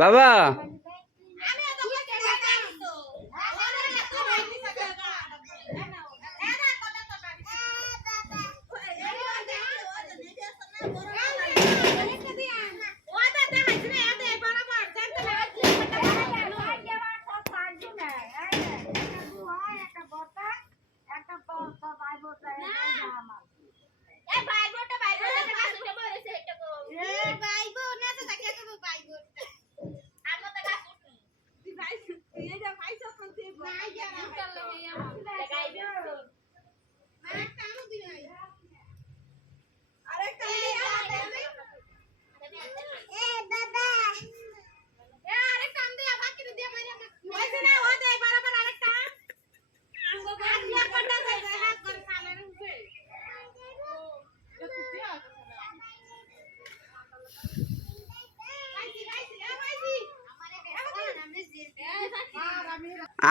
বাবা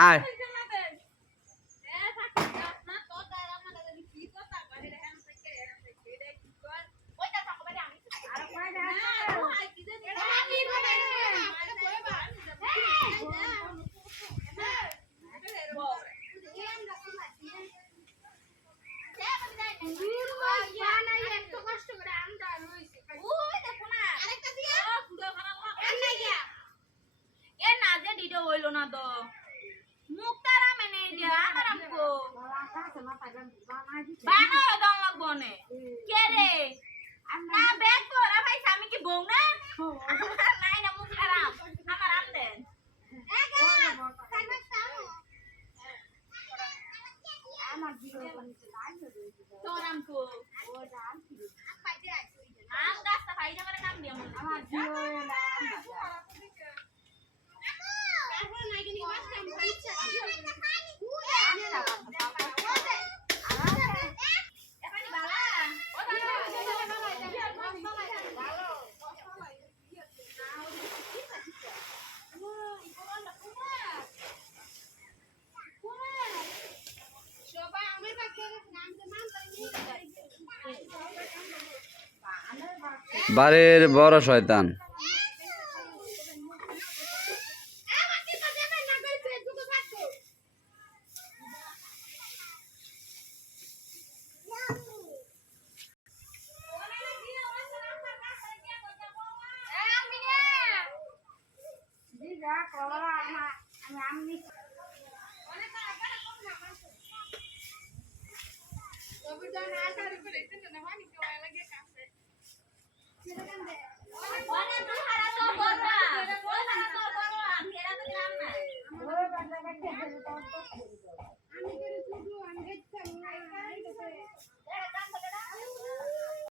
আয়। না তো। আমার আমকো বানাও দম লাগবো নে কে রে না ব্যাগ তো বাড়ির বড় শয়তান। তো গ্রাম না